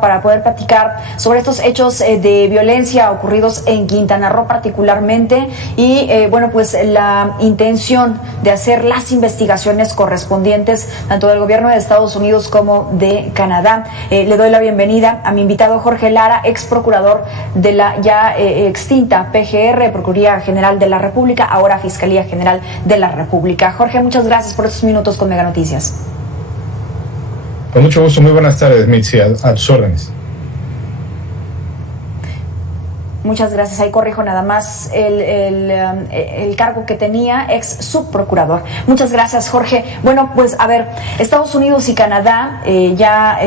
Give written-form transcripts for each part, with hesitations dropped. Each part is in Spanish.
para poder platicar sobre estos hechos de violencia ocurridos en Quintana Roo particularmente y bueno, pues la intención de hacer las investigaciones correspondientes tanto del gobierno de Estados Unidos como de Canadá. Le doy la bienvenida a mi invitado Jorge Lara, ex procurador de la ya extinta PGR, Procuraduría General de la República, ahora Fiscalía General de la República. Jorge, muchas gracias por estos minutos con Mega Noticias. Con mucho gusto, muy buenas tardes, Mitzi, a tus órdenes. Muchas gracias. Ahí corrijo nada más el cargo que tenía, ex subprocurador. Muchas gracias, Jorge. Bueno, pues a ver, Estados Unidos y Canadá ya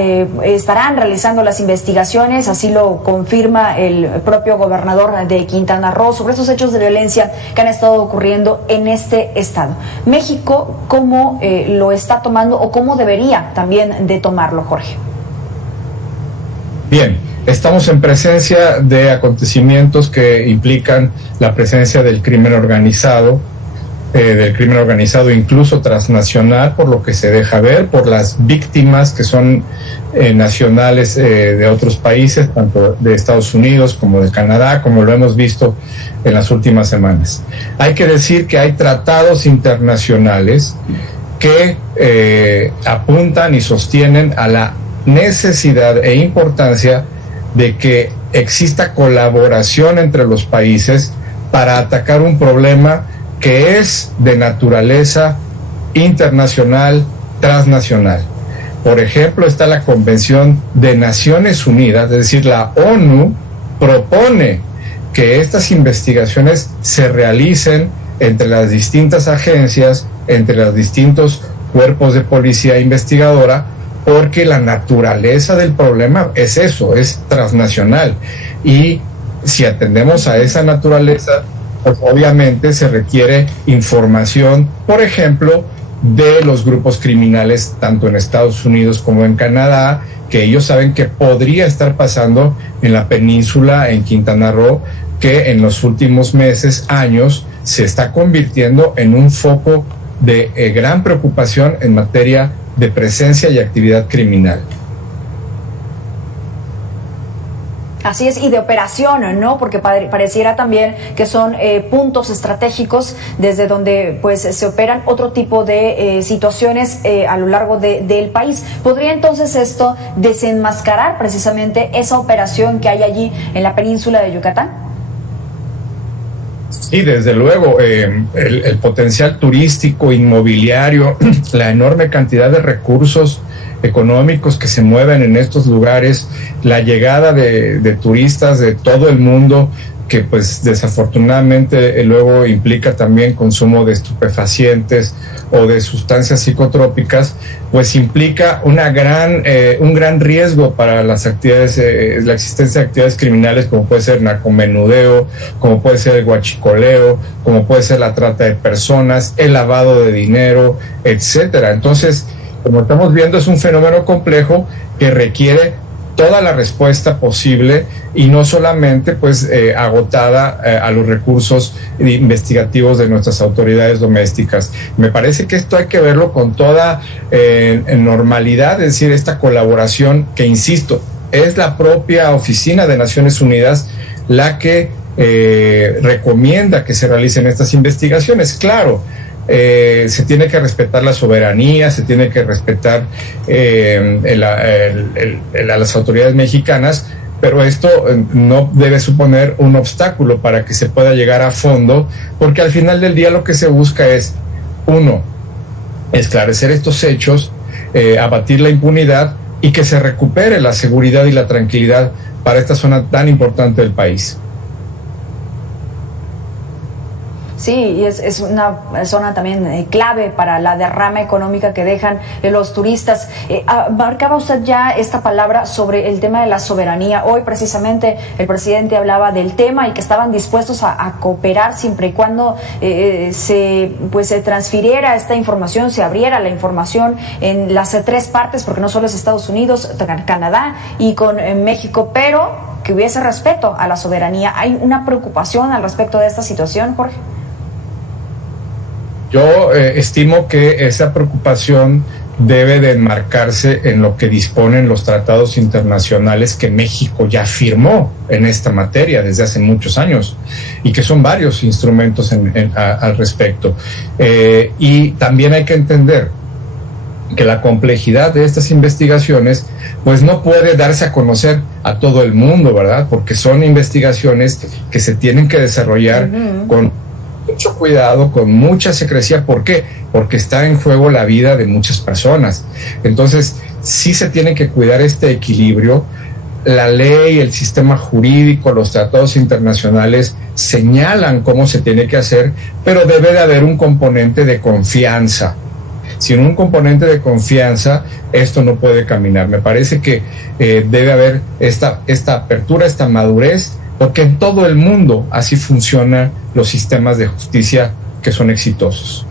estarán realizando las investigaciones, así lo confirma el propio gobernador de Quintana Roo, sobre estos hechos de violencia que han estado ocurriendo en este estado. México, ¿cómo lo está tomando o cómo debería también de tomarlo, Jorge? Bien. Estamos en presencia de acontecimientos que implican la presencia del crimen organizado incluso transnacional, por lo que se deja ver, por las víctimas que son nacionales de otros países, tanto de Estados Unidos como de Canadá, como lo hemos visto en las últimas semanas. Hay que decir que hay tratados internacionales que apuntan y sostienen a la necesidad e importancia de que exista colaboración entre los países para atacar un problema que es de naturaleza internacional, transnacional. Por ejemplo, está la Convención de Naciones Unidas, es decir, la ONU propone que estas investigaciones se realicen entre las distintas agencias, entre los distintos cuerpos de policía investigadora, porque la naturaleza del problema es eso, es transnacional. Y si atendemos a esa naturaleza, pues obviamente se requiere información, por ejemplo, de los grupos criminales, tanto en Estados Unidos como en Canadá, que ellos saben que podría estar pasando en la península, en Quintana Roo, que en los últimos meses, años, se está convirtiendo en un foco de gran preocupación en materia de presencia y actividad criminal. Así es, y de operación, ¿no? Porque pareciera también que son puntos estratégicos desde donde pues se operan otro tipo de situaciones a lo largo del país. ¿Podría entonces esto desenmascarar precisamente esa operación que hay allí en la península de Yucatán? Sí, desde luego, el potencial turístico, inmobiliario, la enorme cantidad de recursos económicos que se mueven en estos lugares, la llegada de turistas de todo el mundo, que pues desafortunadamente luego implica también consumo de estupefacientes o de sustancias psicotrópicas, pues implica un gran riesgo para las actividades, la existencia de actividades criminales como puede ser narcomenudeo, como puede ser el huachicoleo, como puede ser la trata de personas, el lavado de dinero, etcétera. Entonces, como estamos viendo, es un fenómeno complejo que requiere toda la respuesta posible y no solamente pues agotada a los recursos investigativos de nuestras autoridades domésticas. Me parece que esto hay que verlo con toda normalidad, es decir, esta colaboración que, insisto, es la propia Oficina de Naciones Unidas la que recomienda que se realicen estas investigaciones. Claro, se tiene que respetar la soberanía, se tiene que respetar a las autoridades mexicanas, pero esto no debe suponer un obstáculo para que se pueda llegar a fondo, porque al final del día lo que se busca es, uno, esclarecer estos hechos, abatir la impunidad y que se recupere la seguridad y la tranquilidad para esta zona tan importante del país. Sí, y es una zona también clave para la derrama económica que dejan los turistas. Marcaba usted ya esta palabra sobre el tema de la soberanía. Hoy precisamente el presidente hablaba del tema y que estaban dispuestos a cooperar siempre y cuando se transfiriera esta información, se abriera la información en las tres partes, porque no solo es Estados Unidos, Canadá y con México, pero que hubiese respeto a la soberanía. ¿Hay una preocupación al respecto de esta situación, Jorge? Yo estimo que esa preocupación debe de enmarcarse en lo que disponen los tratados internacionales que México ya firmó en esta materia desde hace muchos años y que son varios instrumentos al respecto. Y también hay que entender que la complejidad de estas investigaciones pues no puede darse a conocer a todo el mundo, ¿verdad? Porque son investigaciones que se tienen que desarrollar con mucho cuidado, con mucha secrecía. ¿Por qué? Porque está en juego la vida de muchas personas. Entonces, sí se tiene que cuidar este equilibrio. La ley, el sistema jurídico, los tratados internacionales señalan cómo se tiene que hacer, pero debe de haber un componente de confianza. Sin un componente de confianza, esto no puede caminar. Me parece que debe haber esta apertura, esta madurez, porque en todo el mundo así funcionan los sistemas de justicia que son exitosos.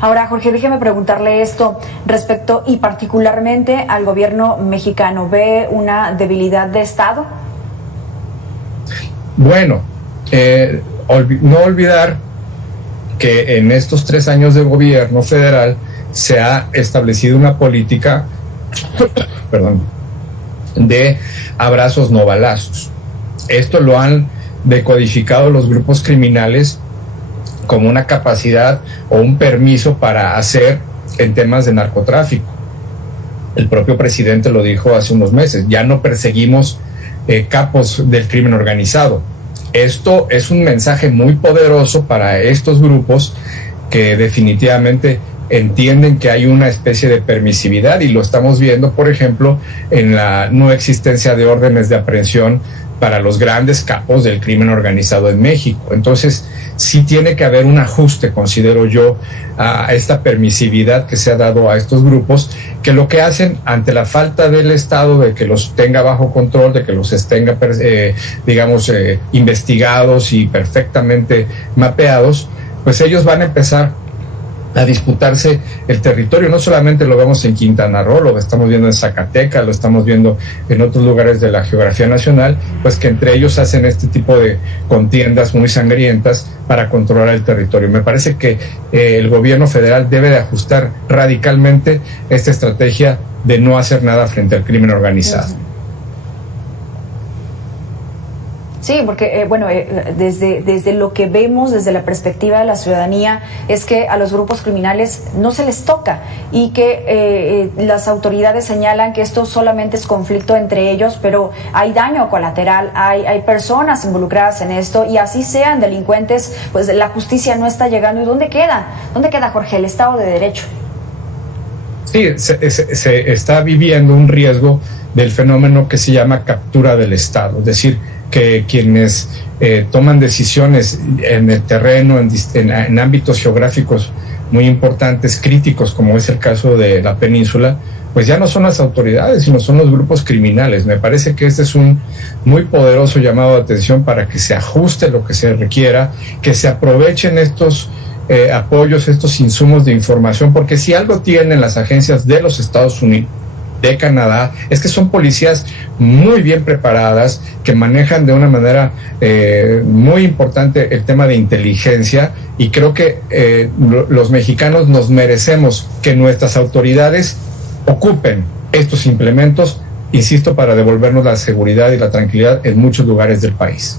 Ahora, Jorge, déjeme preguntarle esto respecto y particularmente al gobierno mexicano. ¿Ve una debilidad de Estado? Bueno, no olvidar que en estos 3 años de gobierno federal se ha establecido una política de abrazos no balazos. Esto lo han decodificado los grupos criminales como una capacidad o un permiso para hacer en temas de narcotráfico. El propio presidente lo dijo hace unos meses: ya no perseguimos capos del crimen organizado. Esto es un mensaje muy poderoso para estos grupos que definitivamente entienden que hay una especie de permisividad, y lo estamos viendo, por ejemplo, en la no existencia de órdenes de aprehensión para los grandes capos del crimen organizado en México. Entonces, sí tiene que haber un ajuste, considero yo, a esta permisividad que se ha dado a estos grupos, que lo que hacen ante la falta del Estado de que los tenga bajo control, de que los tenga, investigados y perfectamente mapeados, pues ellos van a empezar a disputarse el territorio. No solamente lo vemos en Quintana Roo, lo estamos viendo en Zacatecas, lo estamos viendo en otros lugares de la geografía nacional, pues que entre ellos hacen este tipo de contiendas muy sangrientas para controlar el territorio. Me parece que el gobierno federal debe de ajustar radicalmente esta estrategia de no hacer nada frente al crimen organizado. Sí, porque desde lo que vemos, desde la perspectiva de la ciudadanía, es que a los grupos criminales no se les toca, y que las autoridades señalan que esto solamente es conflicto entre ellos, pero hay daño colateral, hay personas involucradas en esto, y así sean delincuentes, pues la justicia no está llegando. ¿Y dónde queda? ¿Dónde queda, Jorge, el Estado de Derecho? Sí, se está viviendo un riesgo del fenómeno que se llama captura del Estado, es decir, que quienes toman decisiones en el terreno, en ámbitos geográficos muy importantes, críticos, como es el caso de la península, pues ya no son las autoridades, sino son los grupos criminales. Me parece que este es un muy poderoso llamado de atención para que se ajuste lo que se requiera, que se aprovechen estos apoyos, estos insumos de información, porque si algo tienen las agencias de los Estados Unidos, de Canadá, es que son policías muy bien preparadas, que manejan de una manera muy importante el tema de inteligencia, y creo que los mexicanos nos merecemos que nuestras autoridades ocupen estos implementos, insisto, para devolvernos la seguridad y la tranquilidad en muchos lugares del país.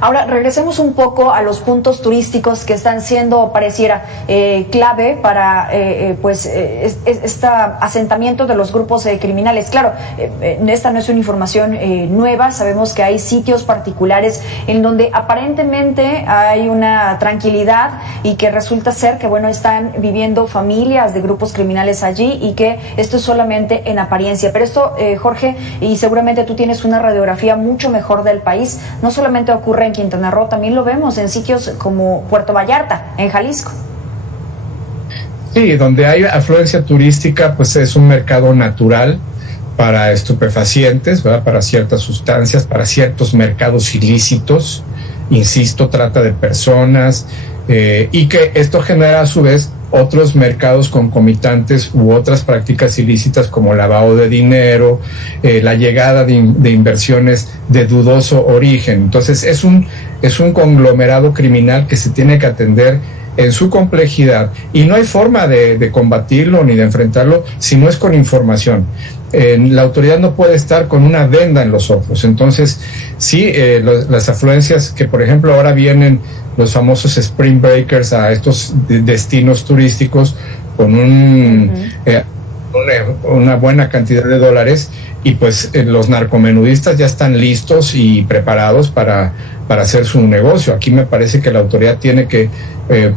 Ahora, regresemos un poco a los puntos turísticos que están siendo, pareciera, clave para este asentamiento de los grupos criminales. Claro, esta no es una información nueva. Sabemos que hay sitios particulares en donde aparentemente hay una tranquilidad, y que resulta ser que, bueno, están viviendo familias de grupos criminales allí, y que esto es solamente en apariencia. Pero esto, Jorge, y seguramente tú tienes una radiografía mucho mejor del país, no solamente ocurre en Quintana Roo, también lo vemos en sitios como Puerto Vallarta, en Jalisco. Sí, donde hay afluencia turística, pues es un mercado natural para estupefacientes, ¿verdad? Para ciertas sustancias, para ciertos mercados ilícitos, insisto, trata de personas, y que esto genera a su vez otros mercados concomitantes u otras prácticas ilícitas como lavado de dinero, la llegada de inversiones de dudoso origen. Entonces es un conglomerado criminal que se tiene que atender en su complejidad, y no hay forma de combatirlo ni de enfrentarlo si no es con información. La autoridad no puede estar con una venda en los ojos. Entonces, sí, las afluencias que, por ejemplo, ahora vienen los famosos Spring Breakers a estos destinos turísticos con una buena cantidad de dólares, y pues los narcomenudistas ya están listos y preparados para hacer su negocio. Aquí me parece que la autoridad tiene que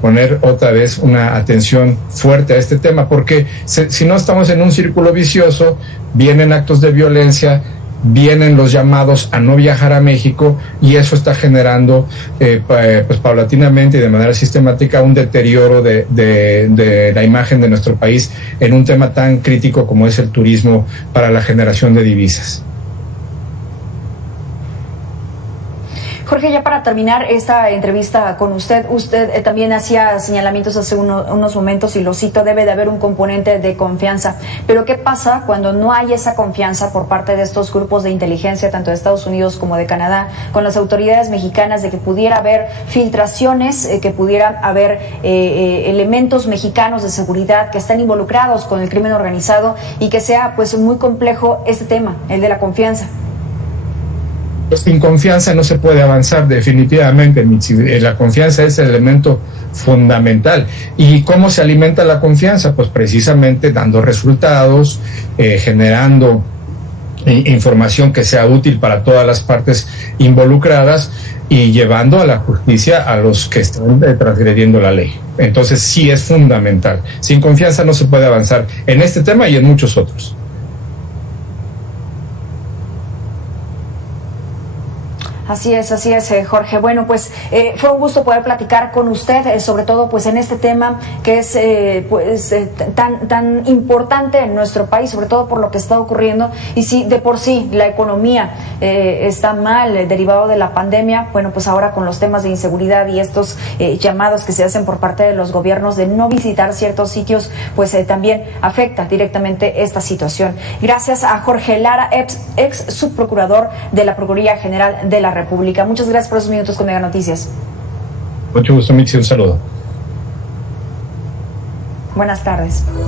poner otra vez una atención fuerte a este tema, porque si no estamos en un círculo vicioso, vienen actos de violencia, vienen los llamados a no viajar a México, y eso está generando pues paulatinamente y de manera sistemática un deterioro de la imagen de nuestro país en un tema tan crítico como es el turismo para la generación de divisas. Jorge, ya para terminar esta entrevista con usted también hacía señalamientos hace unos momentos, y lo cito: debe de haber un componente de confianza. Pero ¿qué pasa cuando no hay esa confianza por parte de estos grupos de inteligencia, tanto de Estados Unidos como de Canadá, con las autoridades mexicanas, de que pudiera haber filtraciones, que pudiera haber elementos mexicanos de seguridad que están involucrados con el crimen organizado, y que sea pues muy complejo este tema, el de la confianza? Sin confianza no se puede avanzar, definitivamente. La confianza es el elemento fundamental. ¿Y cómo se alimenta la confianza? Pues precisamente dando resultados, generando información que sea útil para todas las partes involucradas, y llevando a la justicia a los que están transgrediendo la ley. Entonces sí es fundamental. Sin confianza no se puede avanzar en este tema y en muchos otros. Así es, Jorge. Bueno, pues fue un gusto poder platicar con usted, sobre todo pues en este tema que es tan importante en nuestro país, sobre todo por lo que está ocurriendo. Y si de por sí la economía está mal, derivado de la pandemia, bueno, pues ahora con los temas de inseguridad y estos llamados que se hacen por parte de los gobiernos de no visitar ciertos sitios, pues también afecta directamente esta situación. Gracias a Jorge Lara, ex subprocurador de la Procuraduría General de la República. Muchas gracias por esos minutos con Mega Noticias. Mucho gusto, Mixi, un saludo. Buenas tardes.